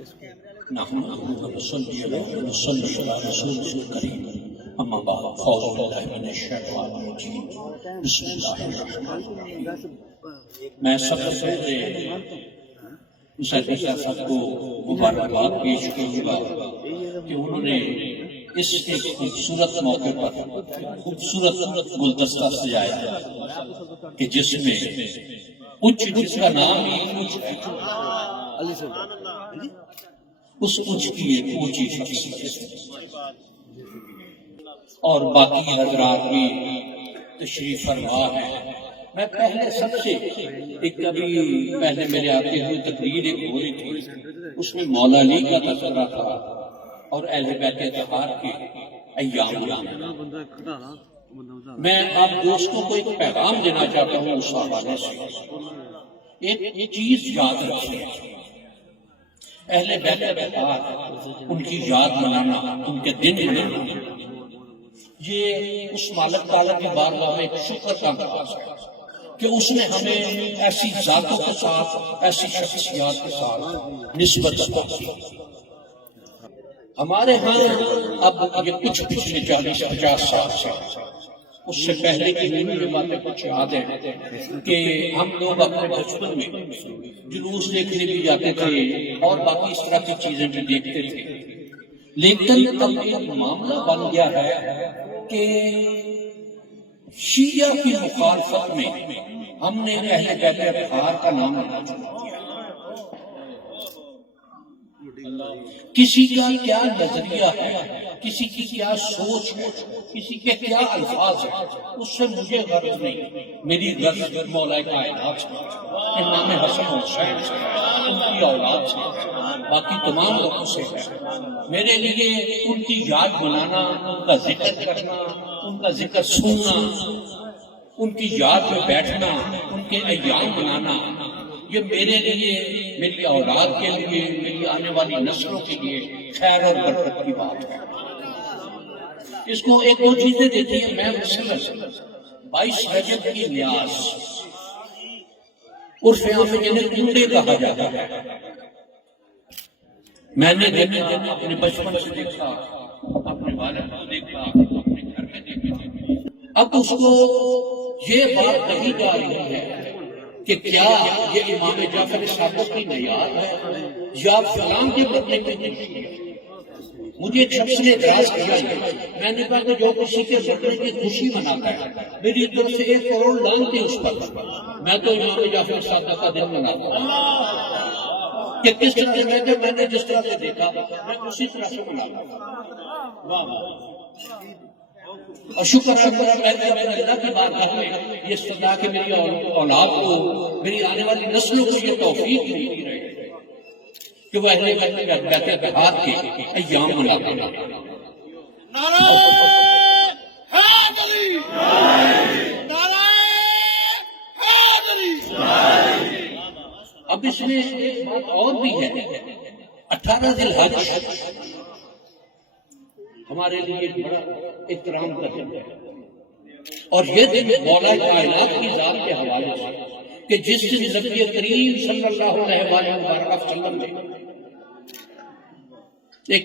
نحمده ونصلي على رسوله الكريم اما بعد فاعوذ بالله من الشیطان الرجیم بسم اللہ الرحمن الرحیم۔ میں سب سے پہلے مسعد صاحب کو مبارکباد پیش کروں گا کہ انہوں نے اس ایک خوبصورت موقع پر خوبصورت گلدستہ سجایا کہ جس میں اچ جس کا نام ہی اچ ہے، اس اچ کی ایک اونچی شخصیت اور باقی حضرات بھی تشریف فرما ہے۔ میں پہلے سب سے ایک کبھی پہلے میرے آتے ہوئے تقریر ایک ہو رہی تھی، اس میں مولا علی کا تذکرہ تھا اور اہل بیت اطہار کے ایام۔ میں آپ دوستوں کو ایک پیغام دینا چاہتا ہوں اس حوالے سے۔ ایک چیز یاد رکھیے، اہل بیت اطہار، ان کی یاد منانا، ان کے دن منانا، یہ اس مالک تعالیٰ کی بارگاہ میں ایک شکر کا انداز ہے کہ اس نے ہمیں ایسی ذاتوں کے ساتھ، ایسی شخصیات کے ساتھ نسبت عطا کی۔ ہمارے ہاں اب یہ کچھ پچھلے 40-50 سال سے، اس سے پہلے کی بھی باتیں کچھ یاد ہیں کہ ہم لوگ اپنے بچپن میں جلوس دیکھنے بھی جاتے تھے اور باقی اس طرح کی چیزیں بھی دیکھتے تھے، لیکن اب ایک معاملہ بن گیا ہے کہ شیعہ کی مخالفت میں ہم نے اہل بیت اطہار کا نام لینا شروع کیا۔ کسی کا کیا نظریہ ہے، کسی کی کیا سوچ ہے، کسی کے کیا الفاظ ہیں، اس سے مجھے غرض نہیں۔ میری غرض مولا کائنات سے، امام حسن حسین سے، ان کی اولاد سے، باقی تمام لوگوں سے ہے۔ میرے لیے ان کی یاد منانا، ان کا ذکر کرنا، ان کا ذکر سننا، ان کی یاد میں بیٹھنا، ان کے ایام منانا، یہ میرے لیے، میری اولاد کے لیے، میری آنے والی نسلوں کے لیے خیر اور برکت کی بات ہے۔ اس کو ایک دو چیزیں دیتی ہیں۔ میں مثلا 22 رجب کی نیاز، عرف عام میں جنہیں کنڈے کہا جاتا ہے، میں نے دیکھا، اپنے بچپن سے دیکھا، اپنے والد کو دیکھا، اپنے گھر میں دیکھا۔ اب اس کو یہ بات کہی جا رہی ہے کہ کیا یہ امام جعفر صادق کی نیاد ہے یا فلان کے بدلے میں خوشی ہے۔ مجھے ایک شخص نے اعتراض کیا ہے، میں نے کہا کہ جو کسی کے بدلے کی خوشی مناتا ہے، میری طرف سے 1 کروڑ لعنتیں اس پر، میں تو امام جعفر صادق کا دن مناتا ہوں کہ کس طرح سے میں نے جس طرح سے دیکھا میں اسی طرح سے مناتا ہوں۔ واہ، اور شکر میں اللہ کی بارگاہ میں یہ صدا کہ میری اولاد کو، میری آنے والی نسلوں کو یہ توفیق ملتی رہے کہ وہ اہل بیت اطہار کے ایام مناتے ہیں۔ نعرہ حیدری، نعرہ حیدری۔ اب اس میں ایک بات اور بھی ہے، 18 ذی الحج ہمارے لیے ایک بڑا احترام کا دن ہے، اور یہ دن مولا کائنات کی ذات کے حوالے سے کہ جس دن نبی کریم صلی اللہ علیہ وسلم نے ایک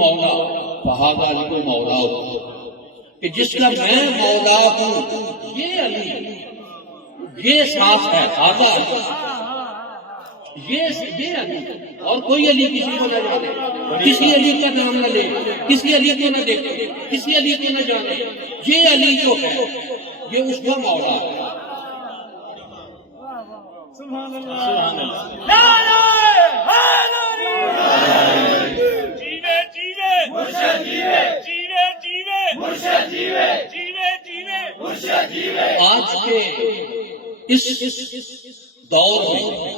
مولا فہذا علی مولا ہوں، کہ جس کا میں مولا ہوں یہ علی، یہ صاف ہے، ہذا یہ علی، اور کوئی علی کسی کو نہ جانے، کسی علی کا نام نہ لے، کسی علی کو نہ دیکھے، کسی علی کو نہ جانے، یہ علی جو ہے یہ اس کا مولا ہے۔ سبحان اللہ، نعرہ حیدری، جیوے جیوے مرشد جیوے، جیوے جیوے مرشد جیوے، جیوے جیوے مرشد جیوے۔ آج کے اس دور میں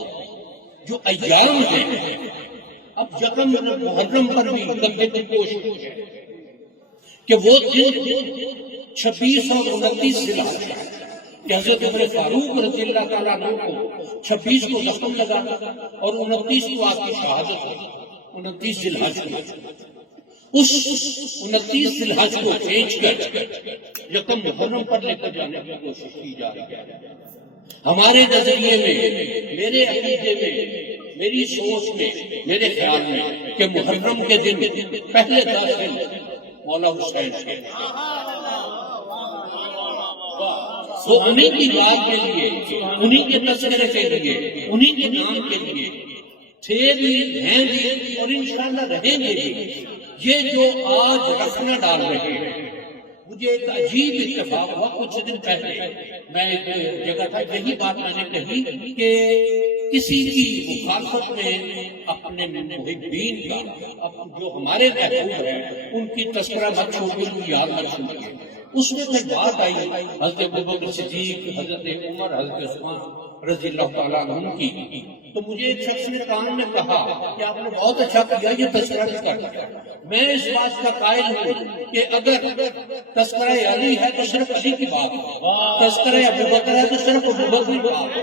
جو ایام ہیں، اب یکم محرم پر بھی کرنے کی کوشش ہے کہ وہ دن 26 اور 29 ذی الحج ہے کہ حضرت عمر فاروق رضی اللہ تعالیٰ عنہ کو 26 کو زخم لگا اور 29 کو آپ کی شہادت ہوئی، 29 ذی الحج کو۔ اس 29 ذی الحج کو کھینچ کر یکم محرم پر لے کر جانے کی کوشش کی جا رہی ہے۔ ہمارے نظریے میں، میرے عقیدے میں، میری سوچ میں، میرے خیال میں کہ محرم کے دن پہلے 10 دن مولا حسین کے وہ انہی کی یاد کے لیے، انہی کے تذکرے کے لیے، انہی کے نام کے لیے تھے بھی، ہیں بھی، اور انشاءاللہ رہیں گے بھی۔ یہ جو آج رکھنا ڈال رہے ہیں، مجھے ایک عجیب اتفاق ہوا کچھ دن پہلے، میں ایک جگہ تھا، یہی بات میں نے کہی کہ کسی کی مخالفت میں اپنے محبین کا، جو ہمارے محبوب ہیں، ان کی تذکرہ مت چھوڑیے، ان کی یاد مت چھوڑیے۔ اس میں پھر بات آئی حضرت ابوبکر صدیق، حضرت عمر، حضرت عثمان رضی اللہ تعالیٰ عنہ کی، تو مجھے ایک شخص نے کان میں کہا کہ آپ نے بہت اچھا کیا، یہ تذکرہ بھی کرتا ہے۔ میں اس بات کا قائل ہوں کہ اگر تذکرہ علی ہے تو صرف علی کی بات ہے، تذکرہ ابوبکر ہے تو صرف ابوبکر کی بات ہے،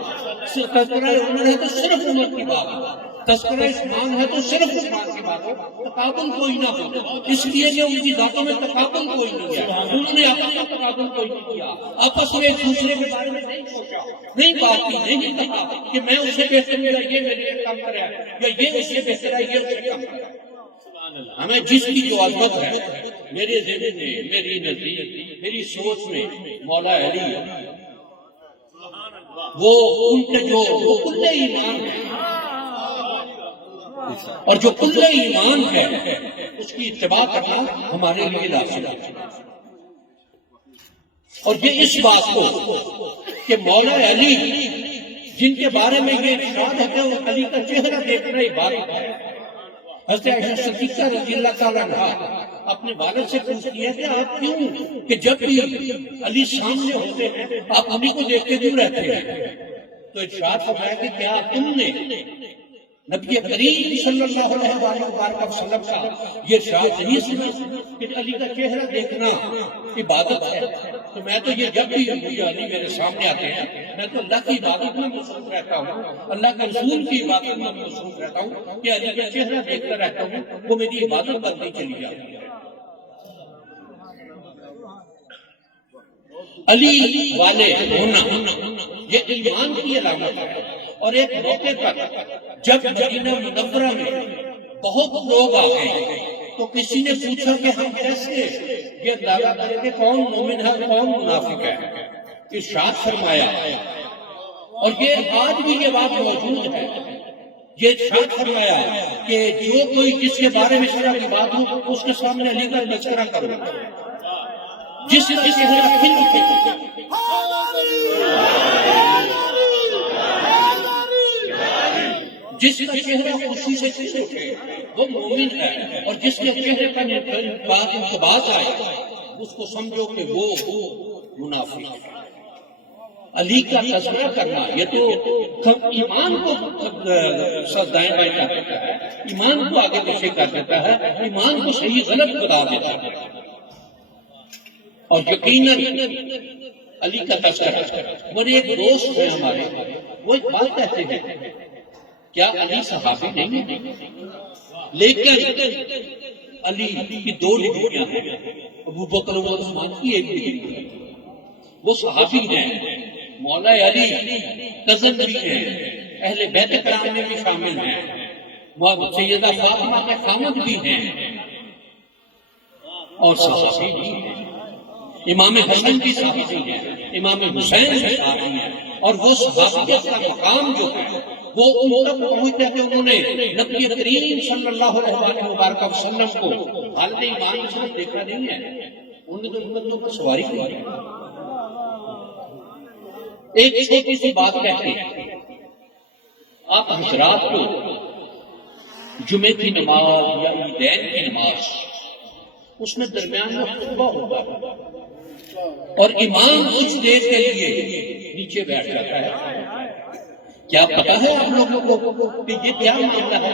تذکرہ عمر ہے تو صرف عمر کی بات ہے، تذکرہ عثمان ہے تو صرف عثمان کی بات ہے، تقابل کوئی نہ ہو، اس لیے کہ ان کی ذاتوں میں تقابل کوئی نہیں ہے، انہوں نے اپنا تقابل کوئی نہیں کیا، آپس میں ایک دوسرے کے بارے میں نہیں سوچا، نہیں بات کی، نہیں کہا کہ میں اسے بہتر ہوں یا یہ میرے لیے کم کرے یا یہ اس سے بہتر ہے، یہ اسے کم کرے۔ ہمیں جس کی جو عظمت ہے میرے ذہن میں، میری نزدیک، میری سوچ میں مولا علی، وہ ان کے جو کل ایمان ہے، اور جو کل ایمان ہے اس کی اتباع کرنا ہمارے لیے لازم ہے۔ اور یہ اس بات کو کہ مولا علی جن کے بارے میں یہ ارشاد ہے کہ وہ علی کا چہرہ دیکھنا عبادت ہے۔ حضرت عائشہ صدیقہ رضی اللہ تعالیٰ عنہا اپنے والد سے پوچھتی ہے کہ آپ کیوں کہ جب بھی علی سامنے ہوتے ہیں آپ علی کو دیکھتے کیوں رہتے ہیں؟ تو ارشاد فرمایا کہ کیا تم نے نبی کریم صلی اللہ علیہ وسلم کا یہ ارشاد نہیں سنا کہ علی کا چہرہ دیکھنا عبادت ہے؟ تو میں تو یہ جب بھی علی میرے سامنے آتے ہیں میں تو اللہ کی عبادت میں مصروف رہتا ہوں، اللہ کے رسول کی عبادت میں مصروف رہتا ہوں کہ علی کا چہرہ دیکھتا رہتا ہوں، وہ میری عبادت بنتی چلی جاتی ہے۔ علی والے ہونا یہ ایمان کی علامت ہے۔ اور ایک موقع پر جب مدینہ منورہ میں بہت لوگ آ گئے تو کسی نے پوچھا کہ ہم کیسے یہ اندازہ کریں کہ کون مومن ہے کون منافق ہے؟ ارشاد فرمایا، اور یہ آج بھی یہ بات موجود ہے، یہ ارشاد فرمایا کہ جو کوئی جس کے بارے میں شرع کی بات ہو اس کے سامنے علی کا تذکرہ کرو، جس کے جس کا چہرہ خوشی سے کھل اٹھے وہ مومن ہے، اور جس کے چہرے پر بات آئے اس کو سمجھو کہ وہ منافق ہے۔ علی کا تذکرہ کرنا یہ تو ایمان کو دائیں بائیں کر دیتا ہے، ایمان کو آگے پیچھے کر دیتا ہے، ایمان کو صحیح غلط بتا دیتا ہے۔ اور یقیناً علی کا تذکرہ، میرے ایک دوست ہیں ہمارے، وہ ایک بات کہتے ہیں، کیا علی صحابی نہیں ہے؟ لیکن علی کی 2 ڈگریاں ہیں، ابوبکر و عثمان کی 1 ڈگری ہے، وہ صحابی ہیں، مولا علی کزن بھی ہیں، اہل بیت کرام میں بھی شامل ہیں، سیدہ فاطمہ کے خامد بھی ہیں، اور صحابی بھی ہیں، امام حسن بھی صحابی ہیں، امام حسین بھی صحابی ہیں، اور وہ صحابیت کا مقام جو ہے وہ ان تک پہنچتا ہے کہ انہوں نے نبی کریم صلی اللہ علیہ وسلم کو حالت ایمان کے ساتھ دیکھا نہیں ہے، انہوں نے تو امتوں پر سواری کی ہے۔ ایک چھوٹی سی بات کہتے ہیں، آپ حضرات کو جمعے کی نماز یا عیدین کی نماز اس میں درمیان میں خطبہ ہوتا ہے اور امام کچھ دیر کے لیے نیچے بیٹھ جاتا ہے، کیا پتا ہے آپ لوگوں کو کہ یہ کیا معاملہ ہے؟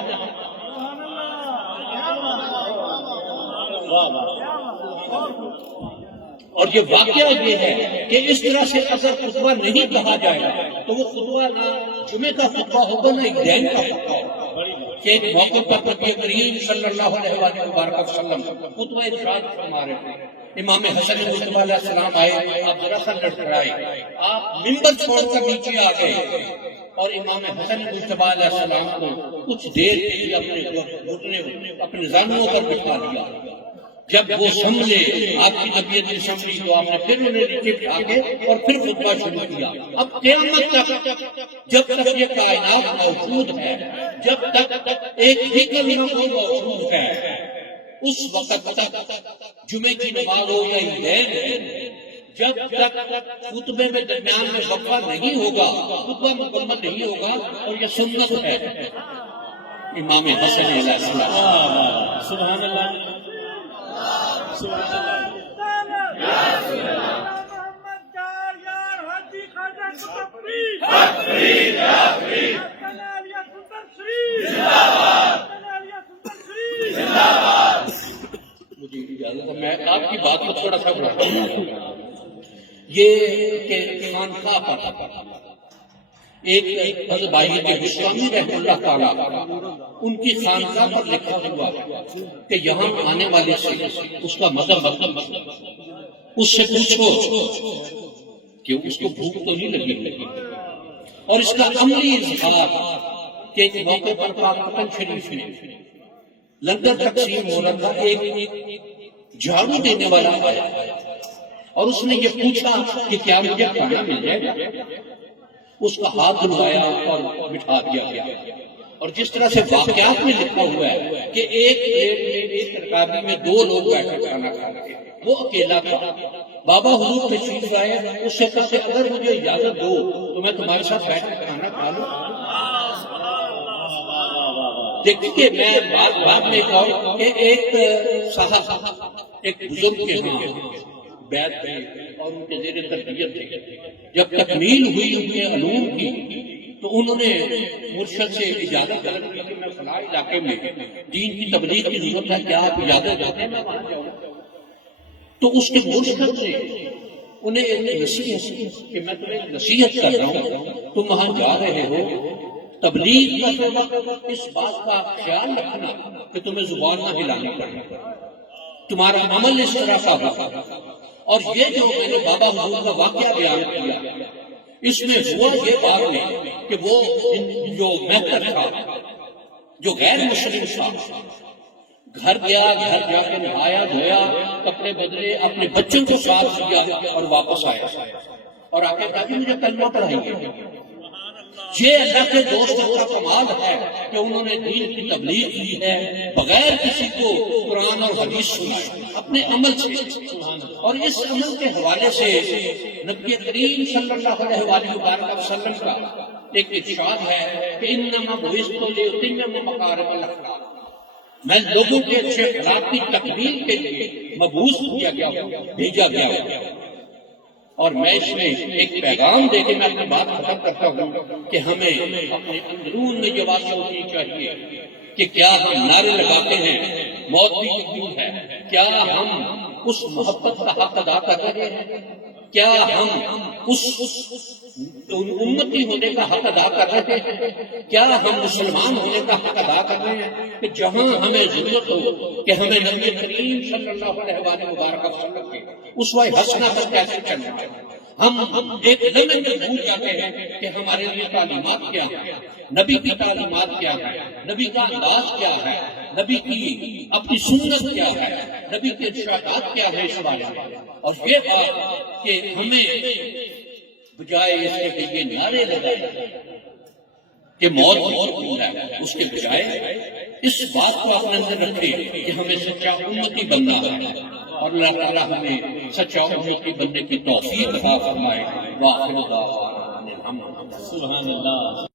اور یہ واقعہ یہ ہے کہ اس طرح سے اگر خطبہ نہیں کہا جائے گا تو وہ خطبہ نہ جمعے کا خطبہ ہوگا نہ عیدین کا خطبہ ہوگا، کہ ایک موقع پر نبی کریم صلی اللہ علیہ وسلم خطبہ ارشاد فرما رہے تھے امام حسن مصطفیٰ علیہ السلام آئے، آپ ذرا سا لڑکھڑائے، آپ منبر چھوڑ کر نیچے آ گئے اور امام حسن مصطفیٰ علیہ السلام کو کچھ دیر کے لیے اپنے اپنے زانوں پر بٹھا دیا۔ جب وہ سمجھے آپ کی طبیعت نے سمجھی تو آپ نے پھر انہیں نیچے بٹھا کے اور پھر خطبہ شروع کیا۔ اب قیامت تک جب تک یہ کائنات موجود ہے، جب تک ایک بھی کلمہ موجود ہے، اس وقت تک جمعے کی نماز ہو یا عیدین، جب تک خطبے میں درمیان میں وقفہ نہیں ہوگا، خطبہ مکمل نہیں ہوگا، اور یہ سنت ہے امام حسن علیہ السلام۔ سبحان اللہ، سبحان اللہ۔ مجھے اجازت ہے میں آپ کی بات کو تھوڑا سا بڑھاتا ہوں۔ یہ کہ خانقاہ پر ایک حضرت بھائی کے گوسوامی رحمۃ اللہ تعالیٰ ان کی خانقاہ پر لکھا ہوا کہ یہاں آنے والے سے اس کا مذہب اس سے پوچھو کہ اس کو بھوک تو نہیں لگی، اور اس کا عملی اظہار کہ ایک موقع پر پاکستان شریف میں لنگر تقسیم ہو رہا تھا، ایک جھاڑو دینے والا آیا اور اس نے یہ پوچھا کہ کیا مجھے کھانا مل جائے گا؟ اس کا ہاتھ دھلوایا اور بٹھا دیا گیا۔ اور جس طرح سے واقعات میں لکھا ہوا ہے کہ ایک پلیٹ میں ایک ترکاری میں 2 لوگ بیٹھ کر کھانا کھا رہے تھے، وہ اکیلا تھا۔ بابا حضور تشریف لائے، اس سے کہا کہ اگر مجھے اجازت دو تو میں تمہارے ساتھ بیٹھ کر کھانا کھا لوں۔ دیکھیے میں بات میں کہوں کہ ایک صاحب ایک بزرگ کے ہاں بیعت تھے اور ان کے زیر تربیت تھے، جب تکمیل ہوئی ان کے علوم کی تو انہوں نے مرشد سے اجازت طلب کی کہ میں فلاں علاقے میں دین کی تبلیغ کی ضرورت ہے، کیا آپ اجازت دیتے ہیں میں وہاں جاؤں؟ تو اس کے مرشد نے انہیں ایک نصیحت کہ میں تمہیں نصیحت کر رہا ہوں، تم وہاں جا رہے ہو، تبلیغ کرتے وقت اس بات کا خیال رکھنا کہ تمہیں زبان نہ ہلانی پڑے، تمہارا عمل اس طرح کا ہوگا۔ اور یہ جو میں نے بابا حضور کا واقعہ بیان کیا، اس میں ہوا یہ بات نہیں کہ وہ جو محتر تھا، جو غیر مسلم تھا، گھر گیا، گھر جا کے نہایا دھویا، کپڑے بدلے، اپنے بچوں کو ساتھ لیا اور واپس آیا اور آ کے کہا کہ مجھے کلمہ پڑھائیے۔ یہ اللہ کے دوستوں کا کمال ہے کہ انہوں نے دین کی تبلیغ کی ہے بغیر کسی کو قرآن اور حدیث سنائے، اپنے عمل سے۔ اور اس عمل کے حوالے سے نبی کریم صلی اللہ علیہ وآلہ وسلم کا ایک ارشاد ہے کہ انما بعثت لاتمم مکارم الاخلاق، میں لوگوں کے اچھے اخلاق کی تکمیل کے لیے مبعوث کیا گیا ہوں، بھیجا گیا ہوں۔ اور میں اس میں ایک پیغام دے کے میں اپنی بات ختم کرتا ہوں کہ ہمیں اپنے اندرون میں یہ بات سوچنی چاہیے کہ کیا ہم نعرے لگاتے ہیں موت بھی یقین ہے، کیا ہم اس محبت کا حق ادا کر رہے ہیں، کیا ہم اس امتی ہونے کا حق ادا کر رہے ہیں، کیا ہم مسلمان ہونے کا حق ادا کر رہے ہیں کہ جہاں ہمیں ضرورت ہو کہ ہمیں نبی کریم صلی اللہ علیہ وآلہ وسلم کے اسوہ حسنہ پر کیسے چلنا ہے۔ ہم ایک لمحے میں بھول جاتے ہیں کہ ہمارے لیے تعلیمات کیا ہے، نبی کی تعلیمات کیا ہے، نبی کا انداز کیا ہے، نبی کی اپنی سنت کیا ہے، نبی کے ارشادات کیا ہے اس بارے میں۔ اور یہ بات کہ ہمیں بجائے اس کے کہ یہ نعرے لگائے کہ موت موجود ہے، اس کے بجائے اس بات کو اپنے اندر رکھے کہ ہمیں سچا امتی بننا ہے، اور اللہ تعالیٰ ہمیں سچا امتی بننے کی توفیق عطا فرمائے۔ وآخر دعوانا ان الحمد للہ۔ سبحان اللہ۔